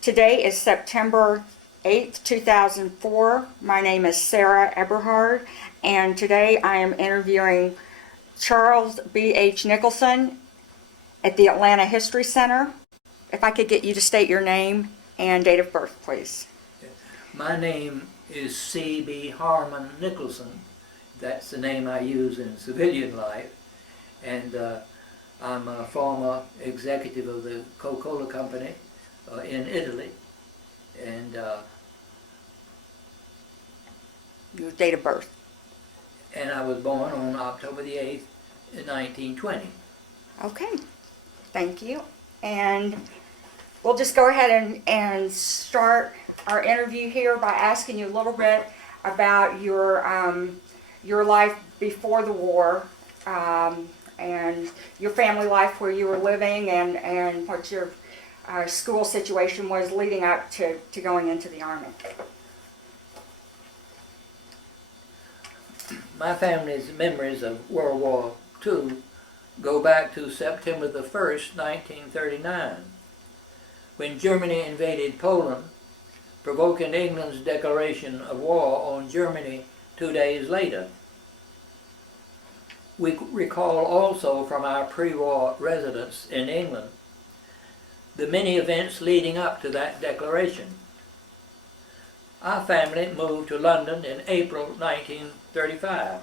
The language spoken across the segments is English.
Today is September 8th, 2004. My name is Sarah Eberhard, and today I am interviewing Charles B.H. Nicholson at the Atlanta History Center. If I could get you to state your name and date of birth, please. My name is C.B. Harmon Nicholson. That's the name I use in civilian life. And I'm a former executive of the Coca-Cola Company in Italy. And Your date of birth. and I was born on October the 8th in 1920. Okay, thank you. And we'll just go ahead and start our interview here by asking you a little bit about your life before the war, and your family life, where you were living, and what your school situation was leading up to going into the Army. My family's memories of World War II go back to September the 1st, 1939, when Germany invaded Poland, provoking England's declaration of war on Germany 2 days later. We recall also from our pre-war residence in England the many events leading up to that declaration. Our family moved to London in April 1935,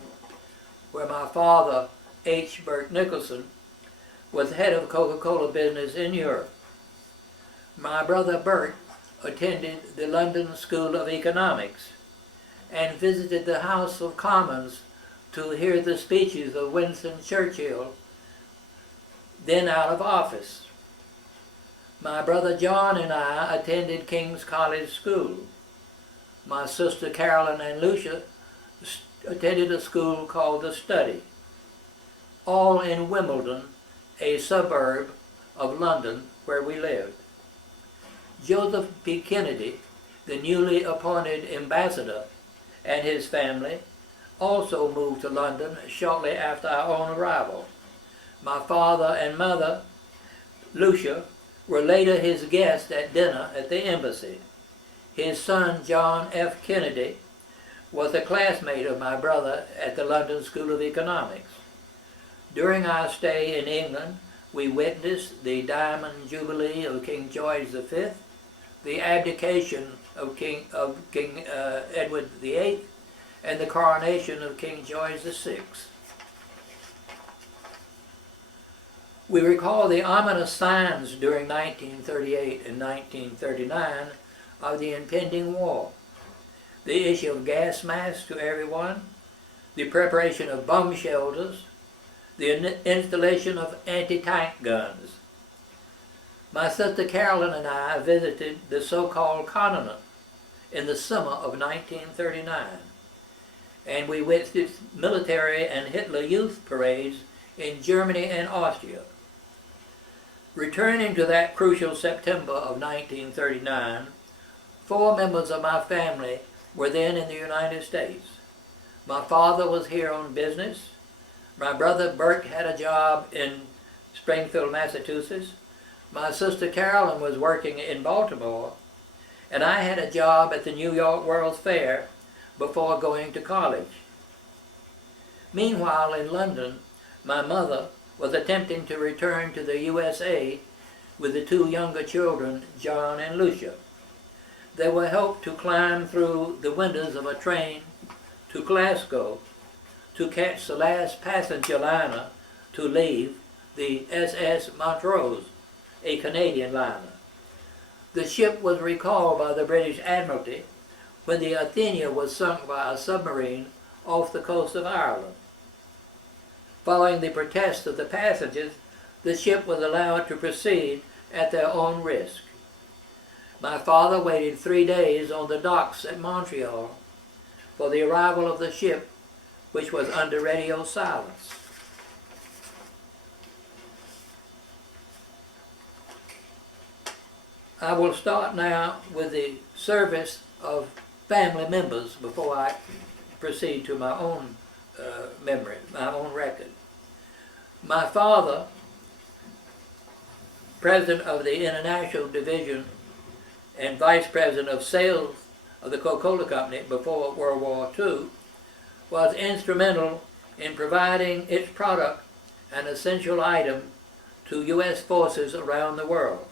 where my father, H. Burt Nicholson, was head of Coca-Cola business in Europe. My brother Burt attended the London School of Economics and visited the House of Commons to hear the speeches of Winston Churchill, then out of office. My brother John and I attended King's College School. My sister Carolyn and Lucia attended a school called The Study, all in Wimbledon, a suburb of London where we lived. Joseph B. Kennedy, the newly appointed ambassador, and his family also moved to London shortly after our own arrival. My father and mother, Lucia, were later his guests at dinner at the embassy. His son, John F. Kennedy, was a classmate of my brother at the London School of Economics. During our stay in England, we witnessed the Diamond Jubilee of King George V, the abdication of King Edward VIII, and the coronation of King George VI. We recall the ominous signs during 1938 and 1939 of the impending war, the issue of gas masks to everyone, the preparation of bomb shelters, the installation of anti-tank guns. My sister Carolyn and I visited the so-called continent in the summer of 1939, and we witnessed military and Hitler Youth parades in Germany and Austria. Returning to that crucial September of 1939, 4 members of my family were then in the United States. My father was here on business. My brother Burt had a job in Springfield, Massachusetts. My sister Carolyn was working in Baltimore, and I had a job at the New York World's Fair before going to college. Meanwhile, in London, my mother was attempting to return to the USA with the 2 younger children, John and Lucia. They were helped to climb through the windows of a train to Glasgow to catch the last passenger liner to leave, the SS Montrose, a Canadian liner. The ship was recalled by the British Admiralty when the Athenia was sunk by a submarine off the coast of Ireland. Following the protest of the passengers, the ship was allowed to proceed at their own risk. My father waited 3 days on the docks at Montreal for the arrival of the ship, which was under radio silence. I will start now with the service of family members before I proceed to my own memory, my own record. My father, president of the International Division and vice president of sales of the Coca-Cola Company before World War II, was instrumental in providing its product, an essential item, to U.S. forces around the world.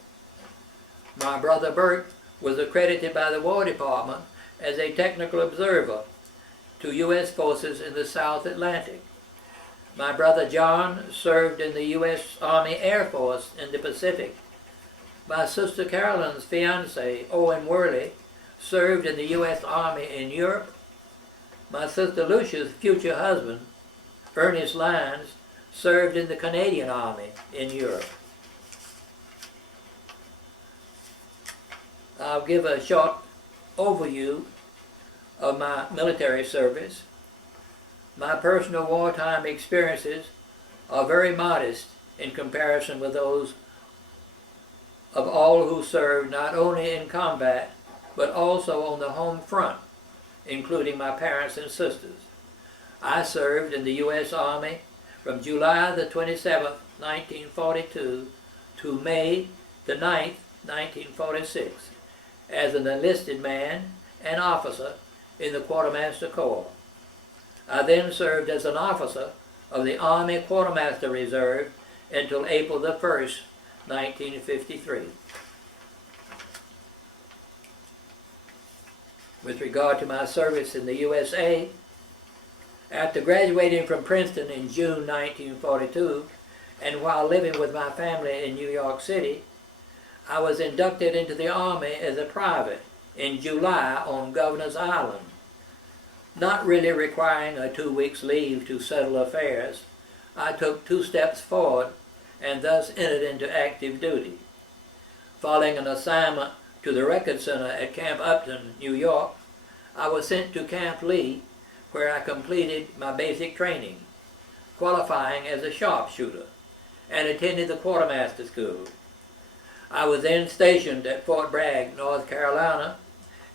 My brother Bert was accredited by the War Department as a technical observer to U.S. forces in the South Atlantic. My brother John served in the U.S. Army Air Force in the Pacific. My sister Carolyn's fiancé, Owen Worley, served in the U.S. Army in Europe. My sister Lucia's future husband, Ernest Lyons, served in the Canadian Army in Europe. I'll give a short overview of my military service. My personal wartime experiences are very modest in comparison with those of all who served not only in combat, but also on the home front, including my parents and sisters. I served in the U.S. Army from July the 27th, 1942 to May the 9th, 1946, as an enlisted man and officer in the Quartermaster Corps. I then served as an officer of the Army Quartermaster Reserve until April the 1st, 1953. With regard to my service in the USA, after graduating from Princeton in June 1942, and while living with my family in New York City, I was inducted into the Army as a private in July on Governor's Island. Not really requiring a 2 weeks leave to settle affairs, I took 2 steps forward and thus entered into active duty. Following an assignment to the Record Center at Camp Upton, New York, I was sent to Camp Lee, where I completed my basic training, qualifying as a sharpshooter, and attended the Quartermaster School. I was then stationed at Fort Bragg, North Carolina,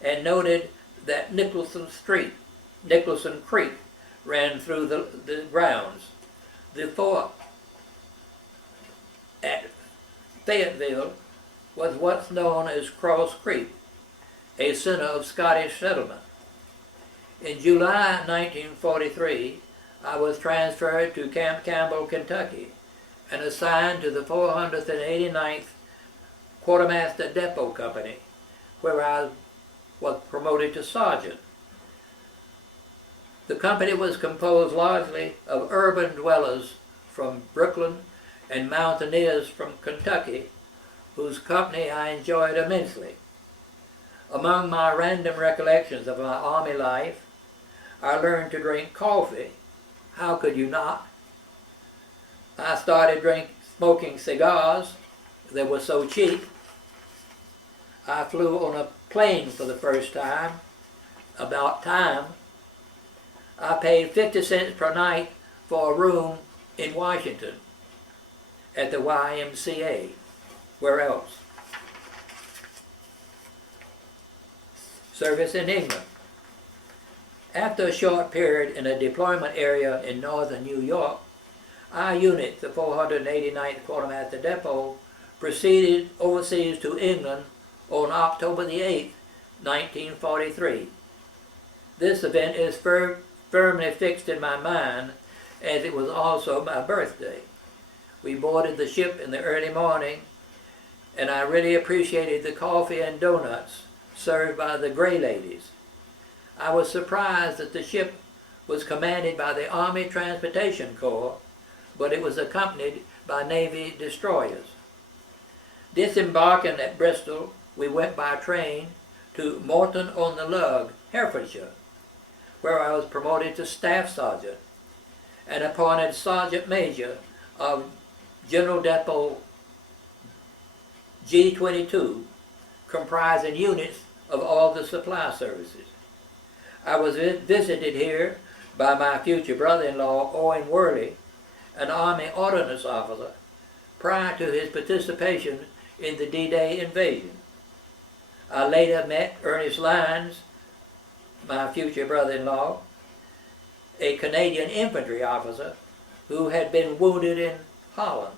and noted that Nicholson Creek ran through the grounds. The fort at Fayetteville was what's known as Cross Creek, a center of Scottish settlement. In July 1943, I was transferred to Camp Campbell, Kentucky, and assigned to the 489th Quartermaster Depot Company, where I was promoted to sergeant. The company was composed largely of urban dwellers from Brooklyn and mountaineers from Kentucky, whose company I enjoyed immensely. Among my random recollections of my Army life, I learned to drink coffee. How could you not? I started smoking cigars. They were so cheap. I flew on a plane for the first time. About time. I paid 50 cents per night for a room in Washington at the YMCA. Where else? Service in England. After a short period in a deployment area in northern New York, our unit, the 489th Quartermaster Depot, proceeded overseas to England on October the 8th, 1943. This event is firmly fixed in my mind, as it was also my birthday. We boarded the ship in the early morning, and I really appreciated the coffee and donuts served by the Gray Ladies. I was surprised that the ship was commanded by the Army Transportation Corps, but it was accompanied by Navy destroyers. Disembarking at Bristol, we went by train to Morton-on-the-Lug, Herefordshire, where I was promoted to Staff Sergeant and appointed Sergeant Major of General Depot G-22, comprising units of all the supply services. I was visited here by my future brother-in-law, Owen Worley, an Army Ordnance Officer, prior to his participation in the D-Day invasion. I later met Ernest Lyons, my future brother-in-law, a Canadian infantry officer who had been wounded in Holland.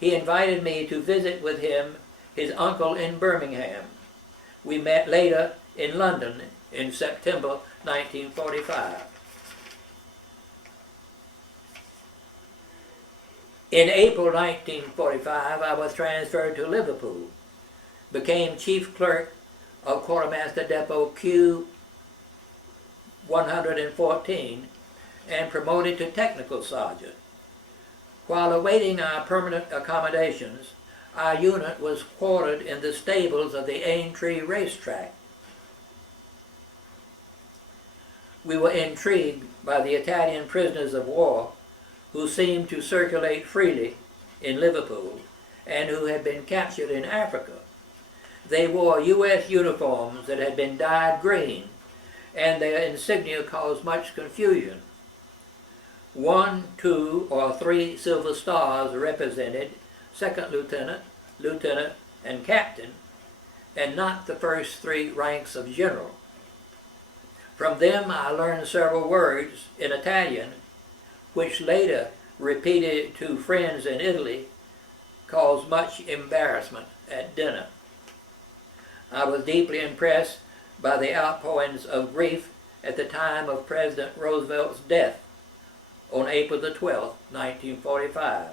He invited me to visit with him his uncle in Birmingham. We met later in London in September 1945. In April 1945, I was transferred to Liverpool, became chief clerk of Quartermaster Depot Q 114, and promoted to technical sergeant. While awaiting our permanent accommodations, our unit was quartered in the stables of the Aintree racetrack. We were intrigued by the Italian prisoners of war who seemed to circulate freely in Liverpool and who had been captured in Africa. They wore U.S. uniforms that had been dyed green, and their insignia caused much confusion. 1, 2, or 3 silver stars represented second lieutenant, lieutenant, and captain, and not the first 3 ranks of general. From them I learned several words in Italian, which later, repeated to friends in Italy, caused much embarrassment at dinner. I was deeply impressed by the outpourings of grief at the time of President Roosevelt's death on April the 12th, 1945.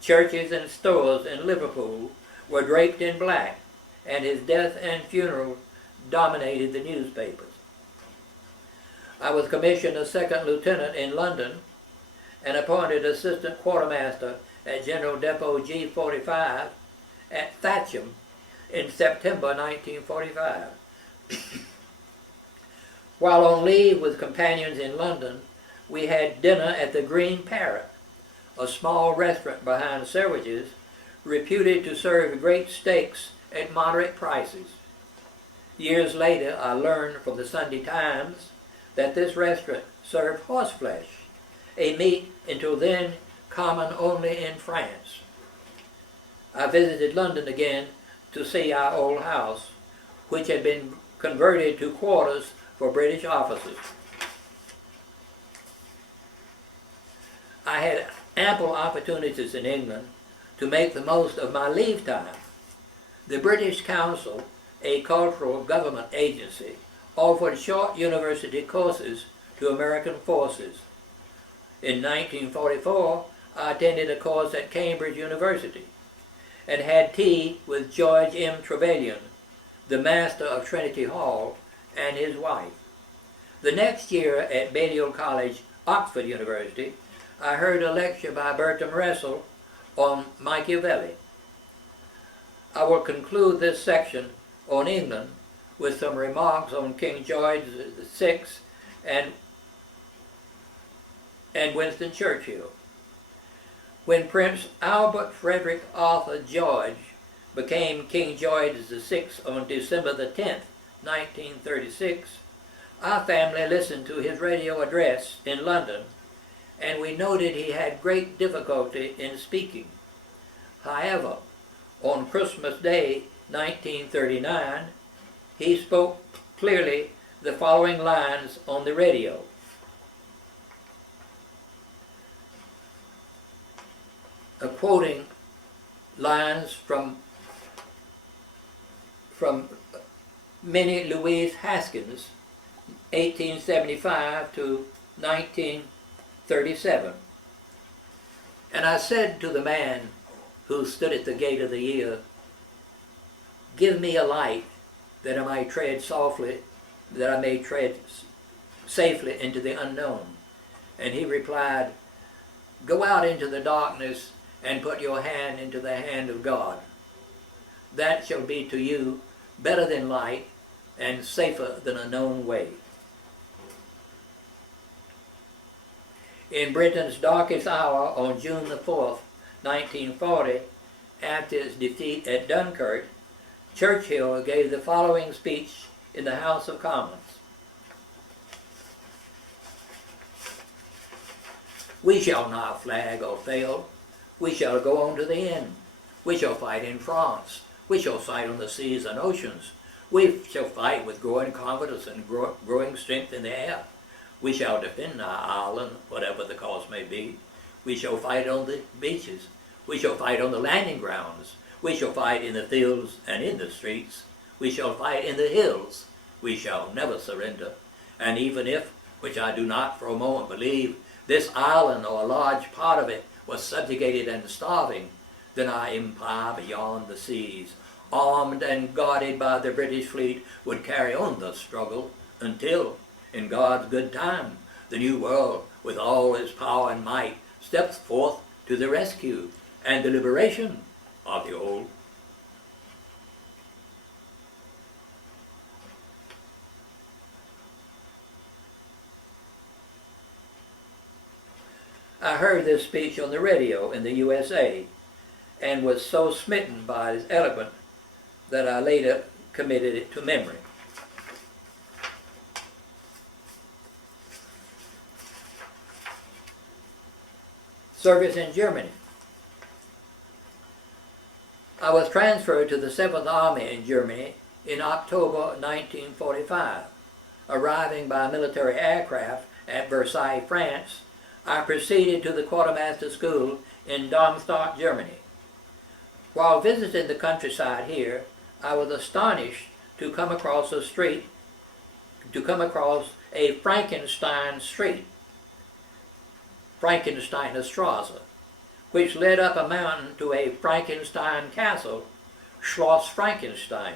Churches and stores in Liverpool were draped in black, and his death and funeral dominated the newspapers. I was commissioned a second lieutenant in London and appointed assistant quartermaster at General Depot G45 at Thatcham in September 1945. While on leave with companions in London, we had dinner at the Green Parrot, a small restaurant behind Selwage's, reputed to serve great steaks at moderate prices. Years later, I learned from the Sunday Times that this restaurant served horseflesh, a meat until then common only in France. I visited London again to see our old house, which had been converted to quarters for British officers. I had ample opportunities in England to make the most of my leave time. The British Council, a cultural government agency, offered short university courses to American forces. In 1944, I attended a course at Cambridge University and had tea with George M. Trevelyan, the master of Trinity Hall, and his wife. The next year at Balliol College, Oxford University, I heard a lecture by Bertram Russell on Machiavelli. I will conclude this section on England with some remarks on King George VI and Winston Churchill. When Prince Albert Frederick Arthur George became King George VI on December the 10th, 1936, our family listened to his radio address in London, and we noted he had great difficulty in speaking. However, on Christmas Day, 1939, he spoke clearly the following lines on the radio. Quoting lines from Minnie Louise Haskins, 1875 to 1937. And I said to the man who stood at the gate of the ear, "Give me a light that I may tread softly, that I may tread safely into the unknown." And he replied, "Go out into the darkness and put your hand into the hand of God. That shall be to you better than light and safer than a known way." In Britain's darkest hour on June the 4th, 1940, after its defeat at Dunkirk, Churchill gave the following speech in the House of Commons. "We shall not flag or fail. We shall go on to the end. We shall fight in France. We shall fight on the seas and oceans. We shall fight with growing confidence and growing strength in the air. We shall defend our island, whatever the cost may be. We shall fight on the beaches. We shall fight on the landing grounds. We shall fight in the fields and in the streets. We shall fight in the hills. We shall never surrender. And even if, which I do not for a moment believe, this island or a large part of it was subjugated and starving, then our empire beyond the seas, armed and guarded by the British fleet, would carry on the struggle until, in God's good time, the new world, with all its power and might, steps forth to the rescue and the liberation of the old. I heard this speech on the radio in the USA and was so smitten by its eloquence that I later committed it to memory. Service in Germany. I was transferred to the 7th Army in Germany in October 1945. Arriving by military aircraft at Versailles, France, I proceeded to the Quartermaster School in Darmstadt, Germany. While visiting the countryside here, I was astonished to come across a Frankenstein street, Frankensteiner Strasse, which led up a mountain to a Frankenstein castle, Schloss Frankenstein,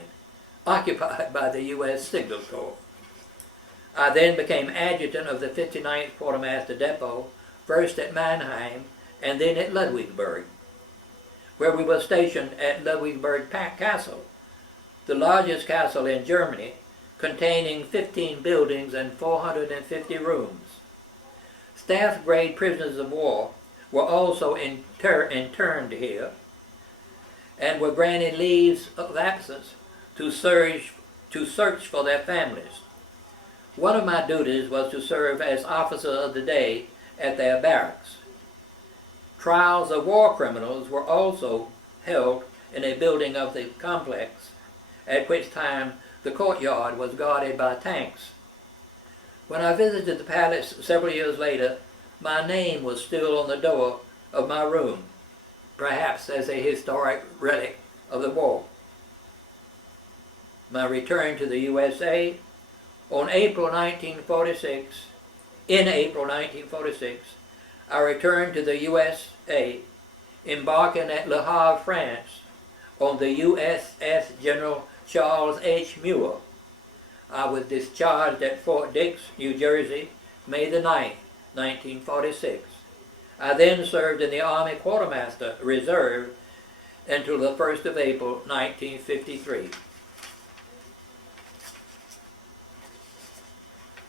occupied by the U.S. Signal Corps. I then became adjutant of the 59th Quartermaster Depot, first at Mannheim and then at Ludwigsburg, where we were stationed at Ludwigsburg Castle, the largest castle in Germany, containing 15 buildings and 450 rooms. Staff-grade prisoners of war were also interned here and were granted leaves of absence to search for their families. One of my duties was to serve as officer of the day at their barracks. Trials of war criminals were also held in a building of the complex, at which time the courtyard was guarded by tanks. When I visited the palace several years later, my name was still on the door of my room, perhaps as a historic relic of the war. My return to the USA in April 1946, I returned to the USA, embarking at Le Havre, France, on the USS General Charles H. Muir. I was discharged at Fort Dix, New Jersey, May the 9th, 1946. I then served in the Army Quartermaster Reserve until the 1st of April, 1953.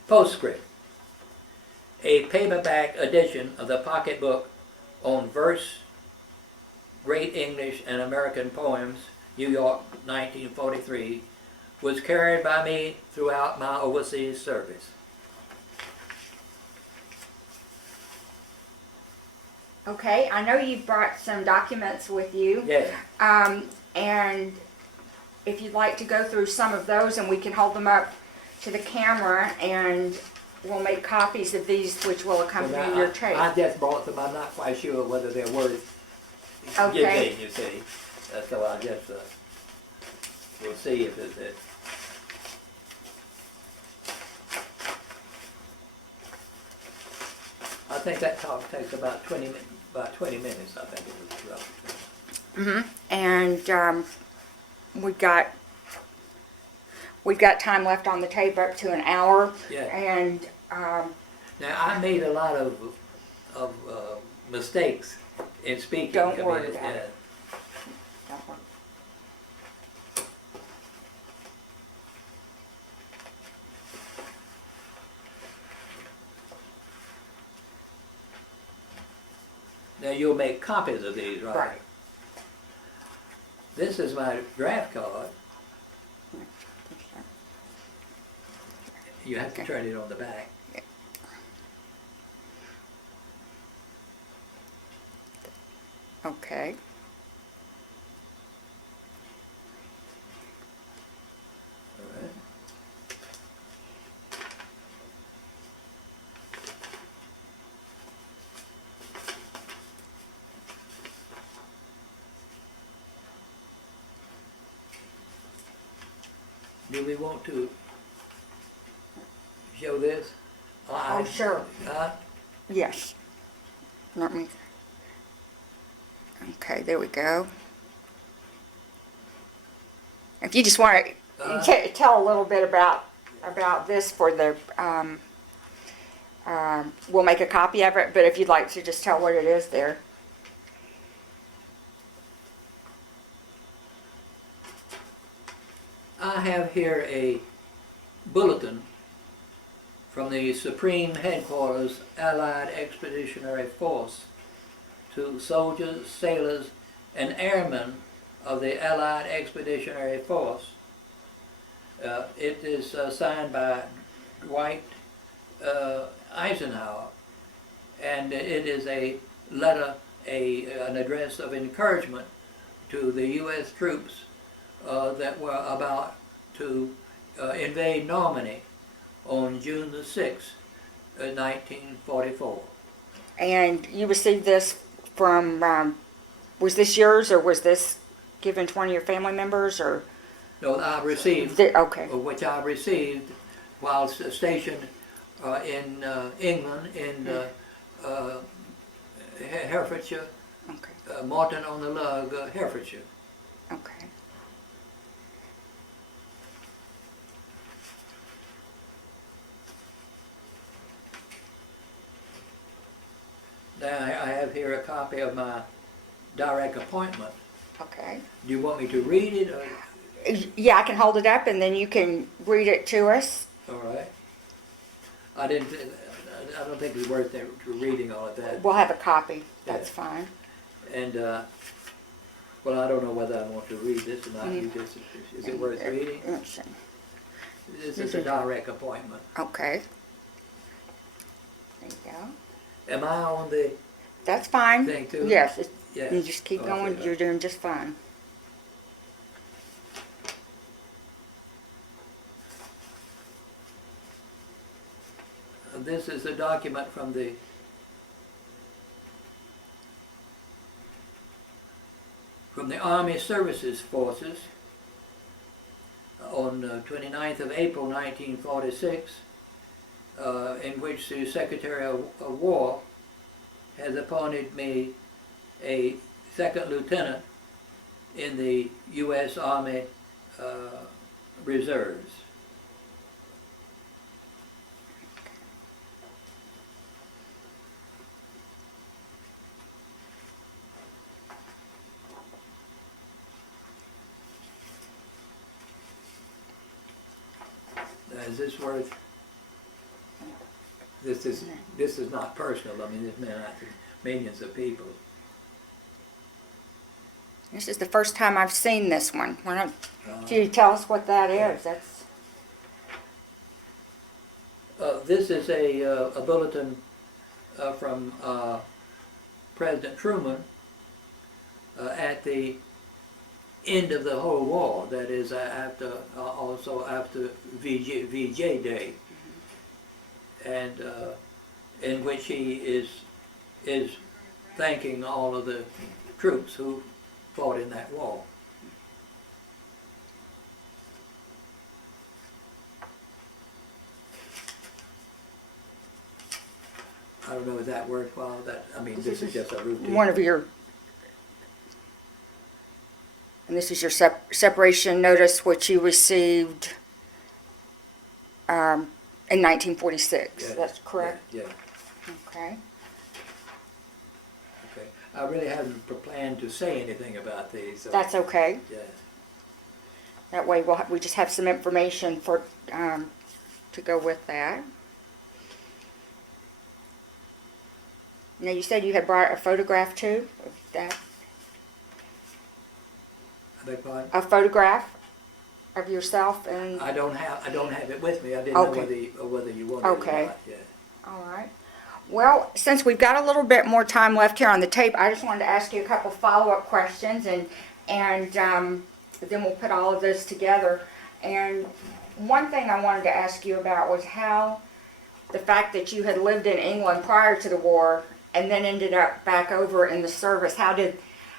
Postscript. A paperback edition of the pocketbook on verse, Great English and American Poems, New York, 1943, was carried by me throughout my overseas service. Okay, I know you brought some documents with you. Yes. And if you'd like to go through some of those, and we can hold them up to the camera, and we'll make copies of these, which will accompany your trade. I just brought them. I'm not quite sure whether they're worth Okay. giving, you see. So I just we'll see if it's it. I think that talk takes about 20 minutes. I think it was roughly. And we've got time left on the tape up to an hour. Yeah. And Now I made a lot of mistakes in speaking. Don't worry about yeah. it. Don't worry. Now you'll make copies of these, right? Right. This is my draft card. You have to Okay. turn it on the back. Okay. All right. Do we want to show this? Oh, sure. Huh? Yes. Let me. Okay, there we go. If you just want to tell a little bit about this for the, we'll make a copy of it, but if you'd like to just tell what it is there. I have here a bulletin from the Supreme Headquarters Allied Expeditionary Force to soldiers, sailors, and airmen of the Allied Expeditionary Force. It is signed by Dwight Eisenhower, and it is a letter, an address of encouragement to the U.S. troops that were about to invade Normandy on June the 6th, 1944. And you received this from, was this yours, or was this given to one of your family members, or? No, I received, Okay. which I received while stationed in England, in Herefordshire, Okay. Morton-on-the-Lug, Herefordshire. Okay. Now, I have here a copy of my direct appointment. Okay. Do you want me to read it? Or? Yeah, I can hold it up and then you can read it to us. All right. I don't think it's worth reading all of that. We'll have a copy. That's Yeah. fine. And, well, I don't know whether I want to read this or not. You just, is it worth reading? Let's see. This is a direct appointment. Okay. There you go. Am I on the That's fine. thing too? Yes. Yes. You just keep going. Okay. You're doing just fine. This is a document from the Army Services Forces on 29th of April 1946, in which the Secretary of War has appointed me a second lieutenant in the U.S. Army Reserves. Is this worth? This is not personal. I mean, this meant out to millions of people. This is the first time I've seen this one. Why don't you tell us what that is? That's. This is a bulletin from President Truman at the end of the whole war. That is also after VJ Day, and in which he is thanking all of the troops who fought in that war. I don't know, is that worthwhile? This is just a routine. One of your. And this is your separation notice, which you received in 1946. Yeah. That's correct? Yeah. Okay. Okay. I really haven't planned to say anything about these. So, That's okay. yeah. That way we just have some information for to go with that. Now you said you had brought a photograph too of that. I beg pardon? A photograph of yourself and. I don't have it with me. I didn't Okay. know whether you wanted Okay. it or not. Yeah. All right. Well, since we've got a little bit more time left here on the tape, I just wanted to ask you a couple follow-up questions, and then we'll put all of this together. And one thing I wanted to ask you about was how the fact that you had lived in England prior to the war and then ended up back over in the service. How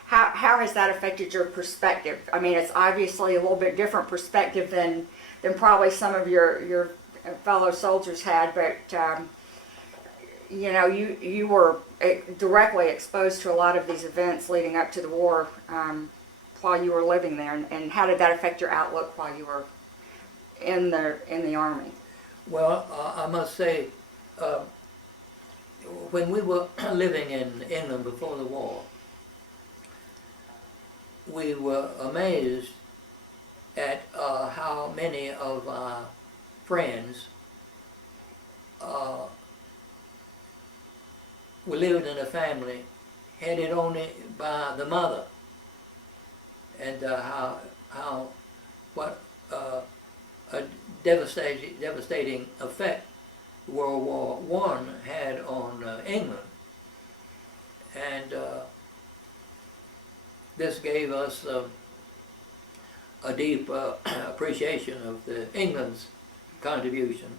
how has that affected your perspective? I mean, it's obviously a little bit different perspective than probably some of your fellow soldiers had, but you know, you were directly exposed to a lot of these events leading up to the war while you were living there, and how did that affect your outlook while you were in the Army? Well, I must say, when we were living in England before the war, we were amazed at how many of our friends were living in a family headed only by the mother, and what a devastating effect World War I had on England. And this gave us a deep appreciation of England's contribution,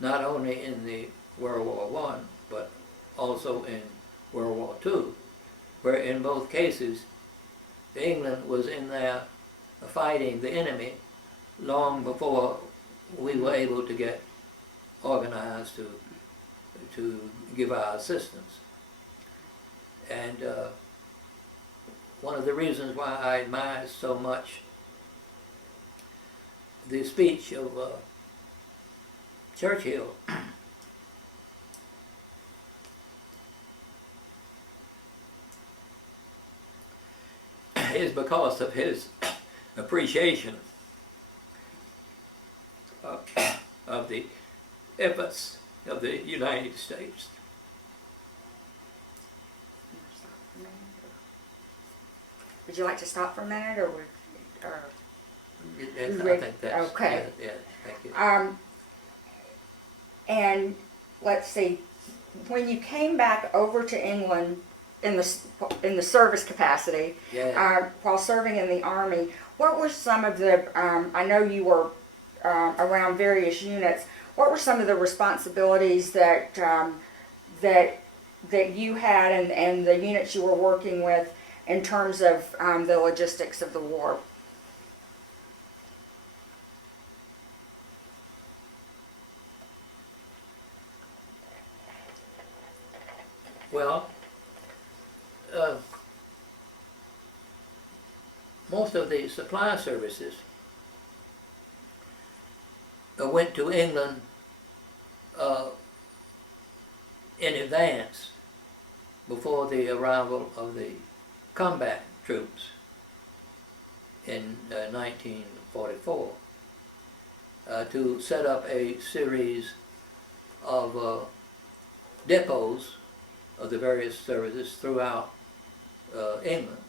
not only in the World War I, but also in World War II, where in both cases England was in there fighting the enemy long before we were able to get organized to give our assistance. And one of the reasons why I admire so much the speech of Churchill is because of his appreciation of the efforts of the United States. Would you like to stop for a minute, or I think that's okay? Yeah, thank you. And let's see, when you came back over to England in the service capacity, Yeah. while serving in the Army, what were some of the? I know you were around various units. What were some of the responsibilities that you had and the units you were working with in terms of the logistics of the war? Well, most of the supply services went to England in advance, before the arrival of the combat troops in 1944, to set up a series of depots of the various services throughout England.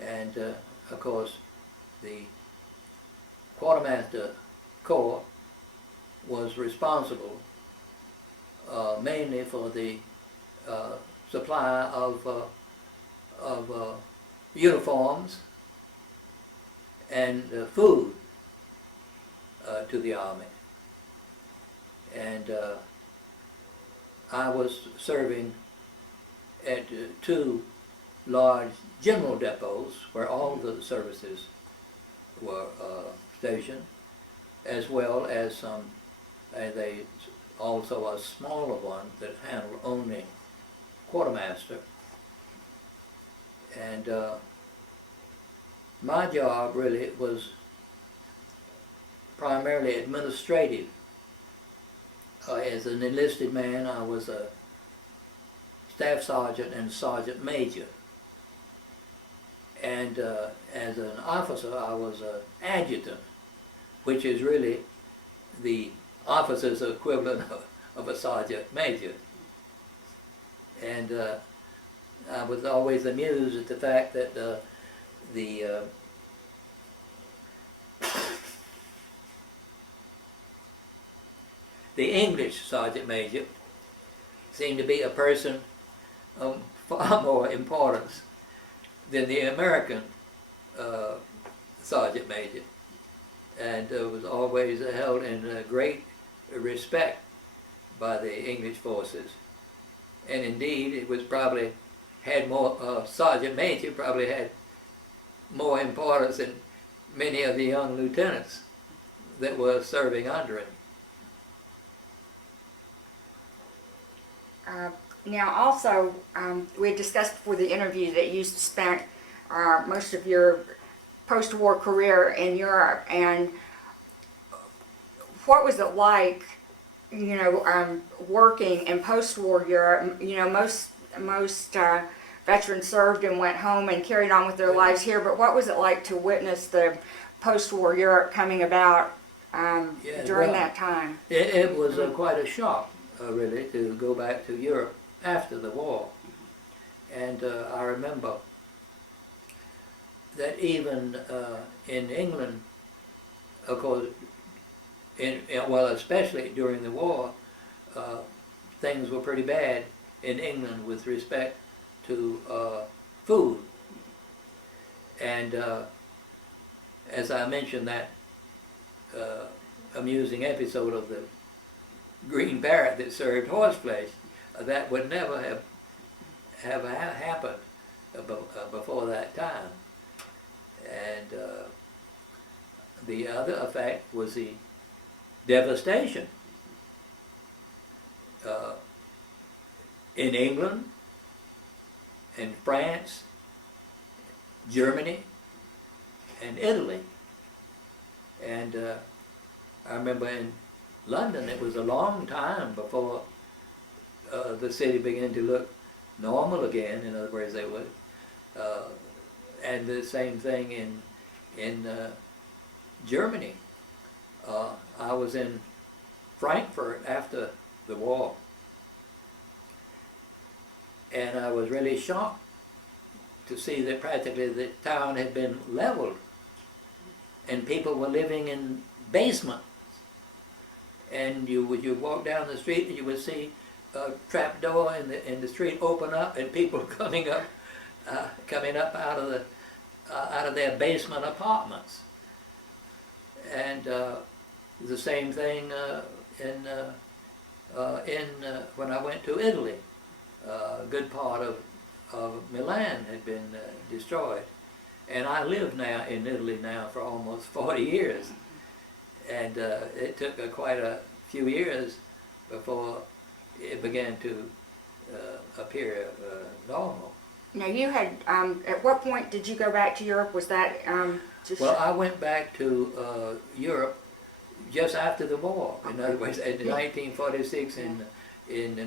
And of course, the Quartermaster Corps was responsible mainly for the supply of uniforms and food to the Army. And I was serving at two large general depots where all the services were stationed, as well as some, also a smaller one that handled only quartermaster. And my job really was primarily administrative. As an enlisted man, I was a staff sergeant and sergeant major. And as an officer, I was an adjutant, which is really the officer's equivalent of a sergeant major. And I was always amused at the fact that the English sergeant major seemed to be a person of far more importance than the American sergeant major, and was always held in great respect by the English forces. And indeed, it was probably had more, sergeant major probably had more importance than many of the young lieutenants that were serving under him. Now also, we had discussed before the interview that you spent most of your post-war career in Europe, and what was it like, you know, working in post-war Europe? You know, most veterans served and went home and carried on with their lives here, but what was it like to witness the post-war Europe coming about during that time? It was quite a shock, really, to go back to Europe after the war. And I remember that even in England, of course, well, especially during the war, things were pretty bad in England with respect to food. And as I mentioned, that amusing episode of the green parrot that served horseflesh, that would never have happened before that time. And the other effect was the devastation in England, in France, Germany, and Italy. And I remember in London, it was a long time before the city began to look normal again. In other words, they would, and the same thing in Germany. I was in Frankfurt after the war, and I was really shocked to see that practically the town had been leveled, and people were living in basements. And you walk down the street and you would see a trap door in the street open up, and people coming up out of their basement apartments. And the same thing when I went to Italy. A good part of Milan had been destroyed, and I live now in Italy now for almost 40 years. And it took quite a few years before it began to appear normal. Now you had, at what point did you go back to Europe? Was that Well, I went back to Europe just after the war. In other words, in 1946, in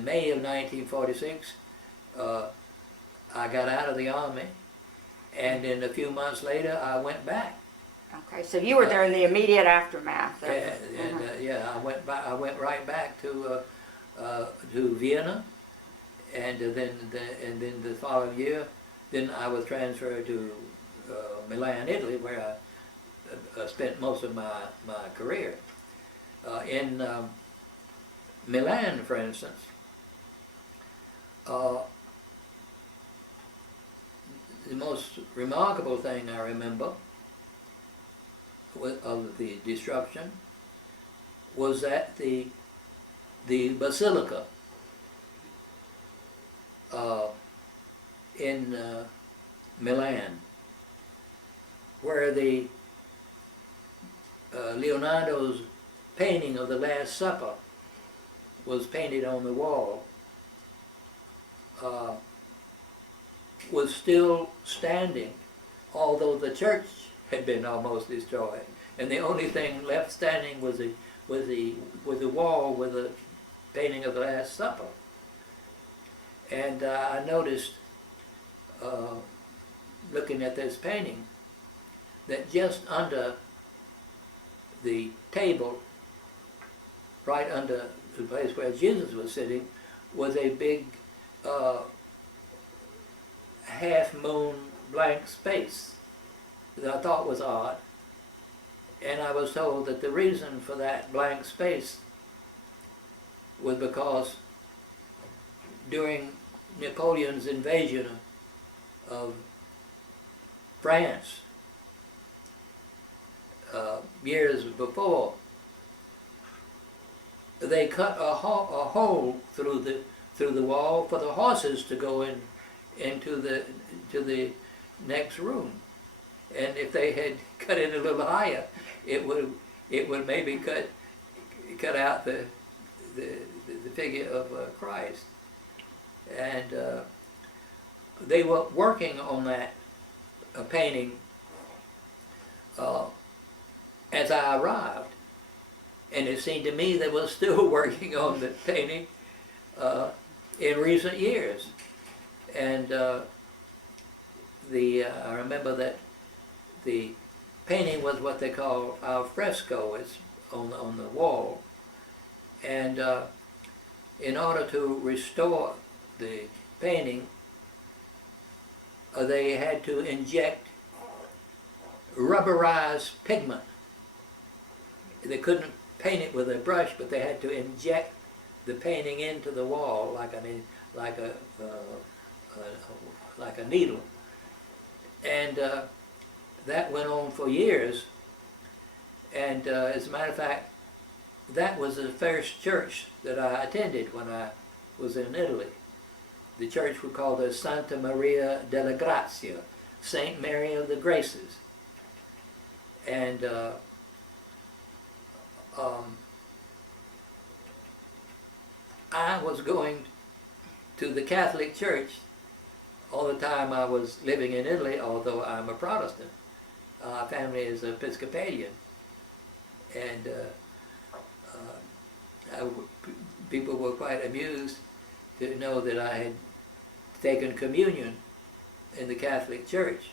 May of 1946, I got out of the army, and then a few months later I went back. Okay, so you were there in the immediate aftermath. I went right back to Vienna, and then the following year, then I was transferred to Milan, Italy, where I spent most of my career. In Milan, for instance, the most remarkable thing I remember of the disruption was that the basilica in Milan, where the Leonardo's painting of the Last Supper was painted on the wall, was still standing, although the church had been almost destroyed, and the only thing left standing was the wall with the painting of the Last Supper. And I noticed, looking at this painting, that just under the table, right under the place where Jesus was sitting, was a big half-moon blank space that I thought was odd. And I was told that the reason for that blank space was because during Napoleon's invasion of France years before, they cut a hole through the wall for the horses to go into the next room. And if they had cut it a little higher, it would maybe cut out the figure of Christ. And they were working on that painting as I arrived, and it seemed to me they were still working on the painting in recent years. And I remember that the painting was what they call al fresco. It's on the wall, and in order to restore the painting, they had to inject rubberized pigment. They couldn't paint it with a brush, but they had to inject the painting into the wall like a needle, and that went on for years. And as a matter of fact, that was the first church that I attended when I was in Italy. The church we called the Santa Maria della Grazia, Saint Mary of the Graces. And I was going to the Catholic Church all the time I was living in Italy, although I'm a Protestant. Our family is Episcopalian. And people were quite amused to know that I had taken communion in the Catholic Church,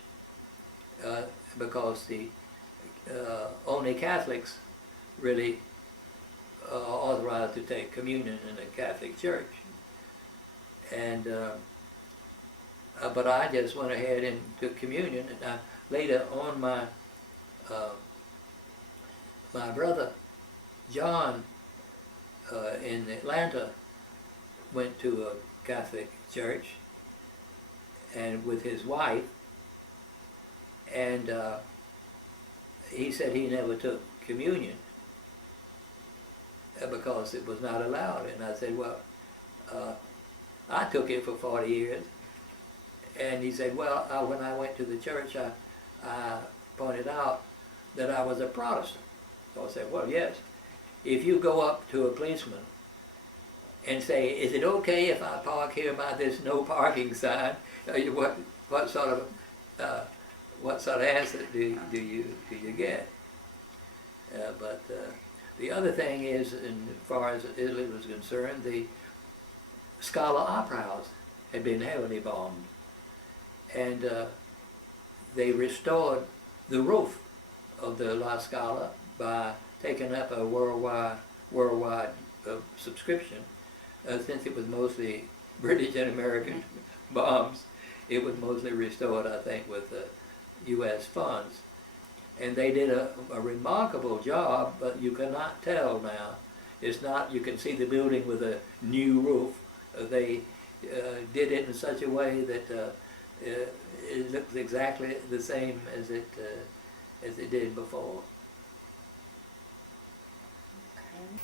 because the only Catholics really are authorized to take communion in the Catholic Church. And but I just went ahead and took communion. And later on, my brother John in Atlanta went to a Catholic church, and with his wife, and he said he never took communion because it was not allowed. And I said, well, I took it for 40 years. And he said, well, when I went to the church, I pointed out that I was a Protestant. So I said, well, yes. If you go up to a policeman and say, is it okay if I park here by this no parking sign? What sort of answer do you get? But the other thing is, as far as Italy was concerned, the Scala Opera House had been heavily bombed, and they restored the roof of the La Scala by taking up a worldwide subscription. Since it was mostly British and American bombs, it was mostly restored, I think, with U.S. funds. And they did a remarkable job, but you cannot tell now. It's not, you can see the building with a new roof. They did it in such a way that it looks exactly the same as it did before. Okay.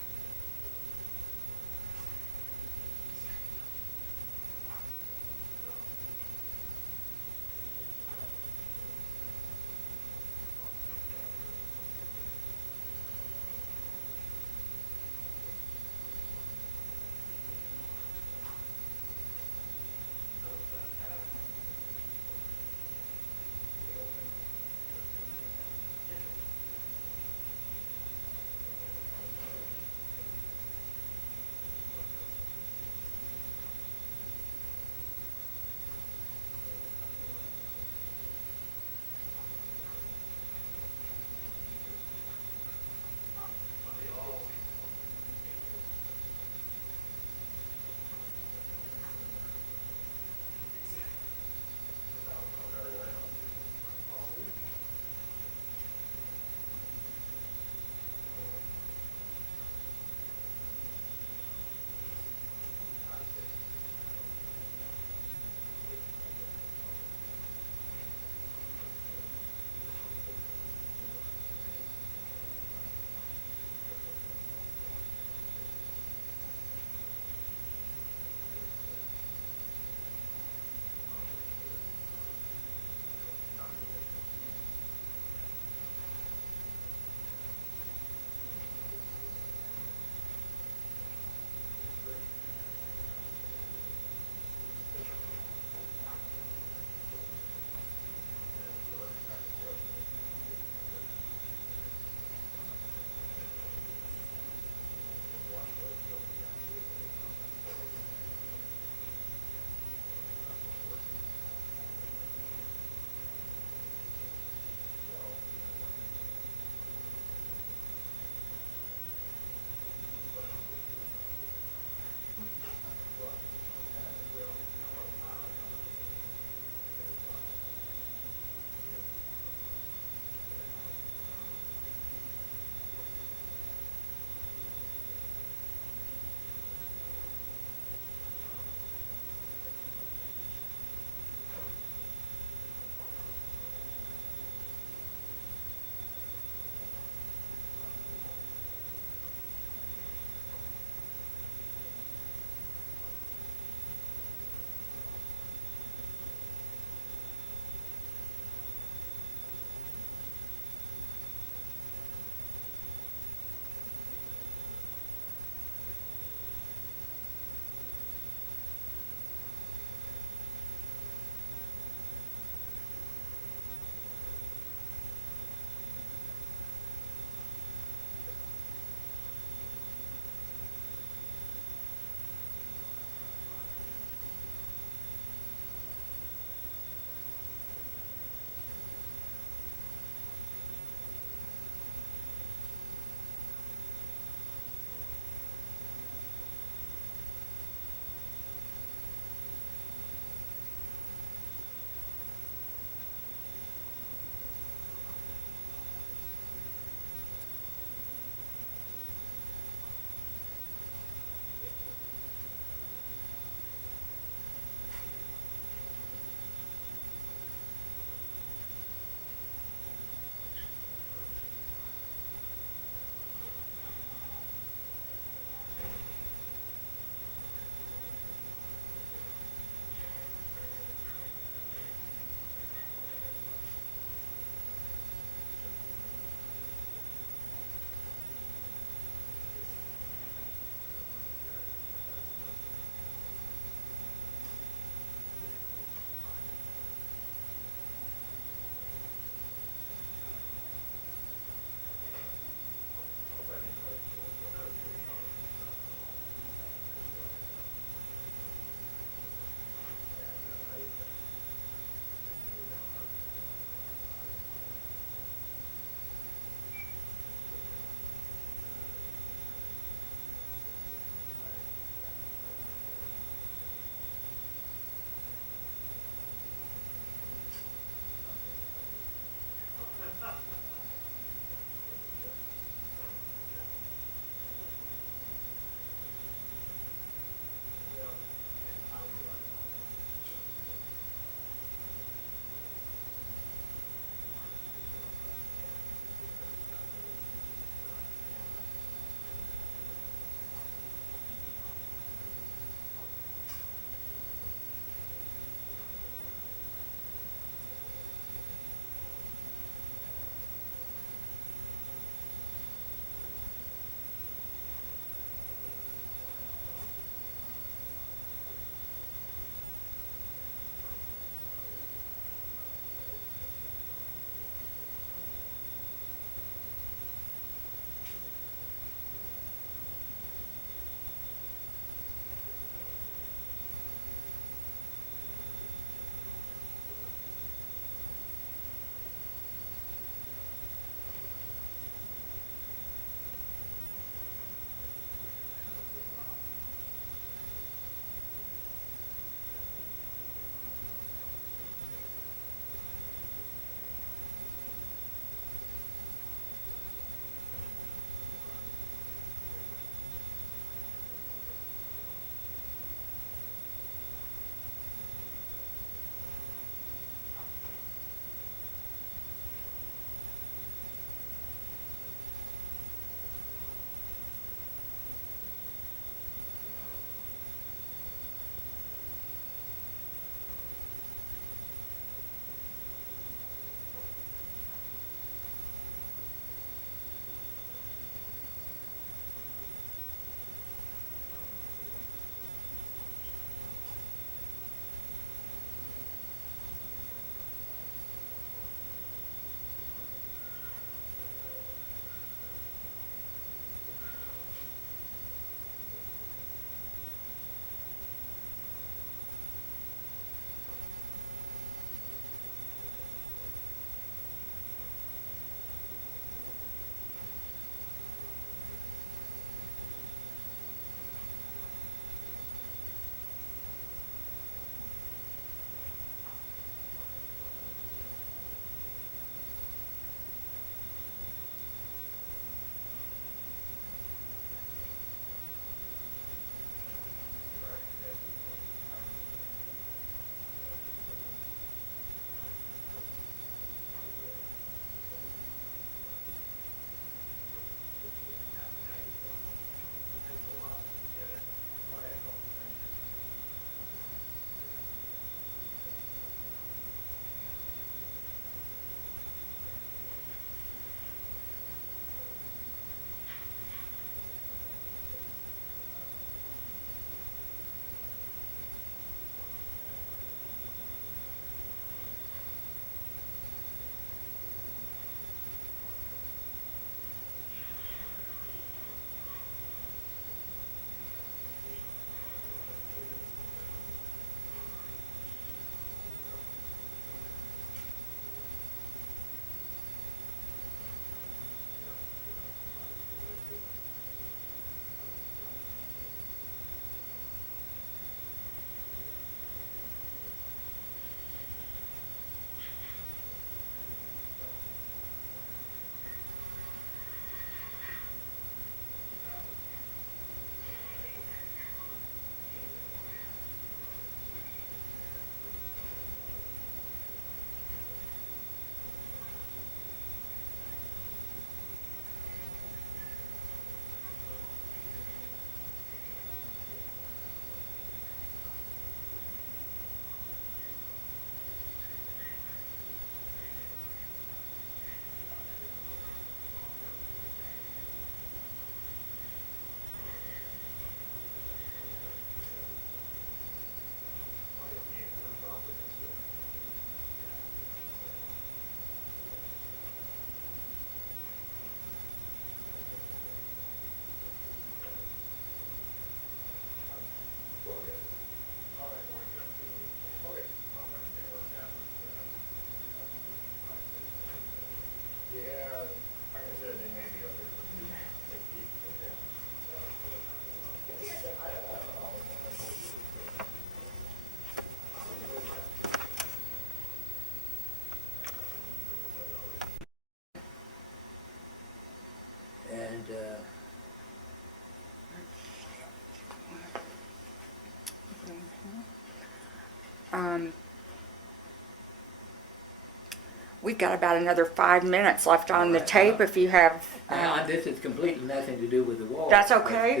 We've got about another 5 minutes left on the All right, tape if you have. Now, this is completely nothing to do with the war. That's okay.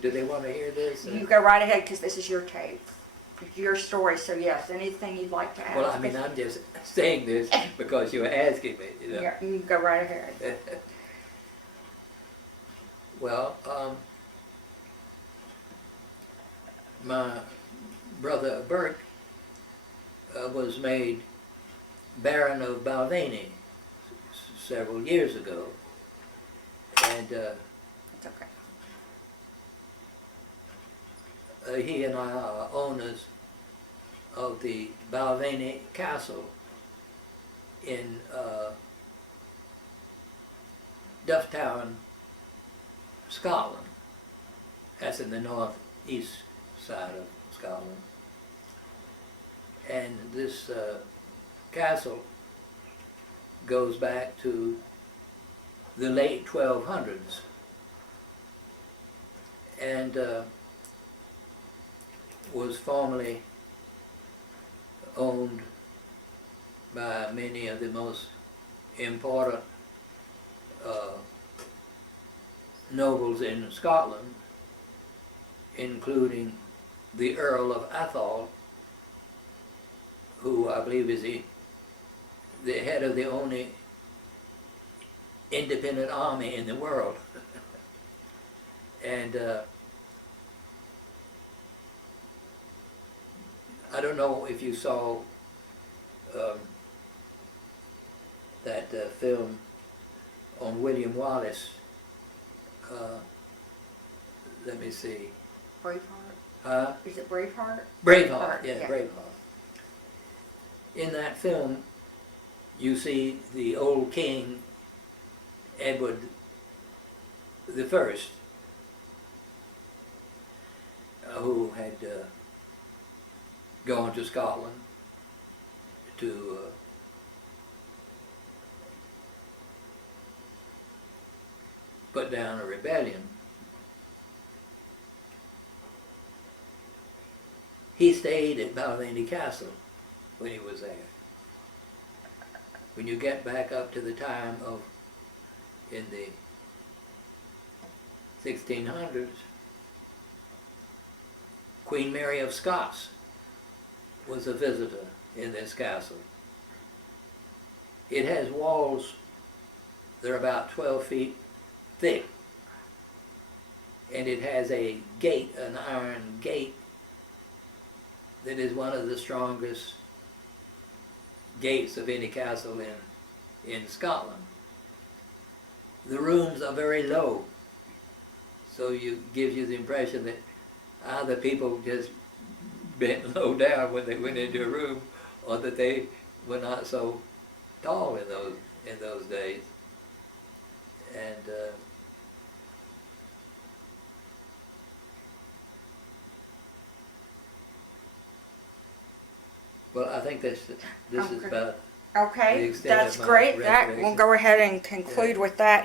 Do they want to hear this? You go right ahead because this is your tape. It's your story, so yes, anything you'd like to add. Well, I mean, I'm just saying this because you're asking me, you know. Yeah, you go right ahead. Well, my brother Burke was made Baron of Balvenie several years ago, and It's okay. he and I are owners of the Balvenie Castle in Dufftown, Scotland. That's in the northeast side of Scotland. And this castle goes back to the late 1200s. And was formerly owned by many of the most important nobles in Scotland, including the Earl of Atholl, who I believe is the head of the only independent army in the world. And I don't know if you saw that film on William Wallace. Let me see. Braveheart? Is it Braveheart? Braveheart, yeah, Braveheart. In that film, you see the old king, Edward VIII, who had gone to Scotland to put down a rebellion. He stayed at Balvenie Castle when he was there. When you get back up to the time of, in the 1600s, Queen Mary of Scots was a visitor in this castle. It has walls that are about 12 feet thick, and it has a gate, an iron gate, that is one of the strongest gates of any castle in Scotland. The rooms are very low, so it gives you the impression that either people just bent low down when they went into a room, or that they were not so tall in those days. And well, I think this is about Okay, the extent that's of my great. That we'll recollection. go ahead and conclude with that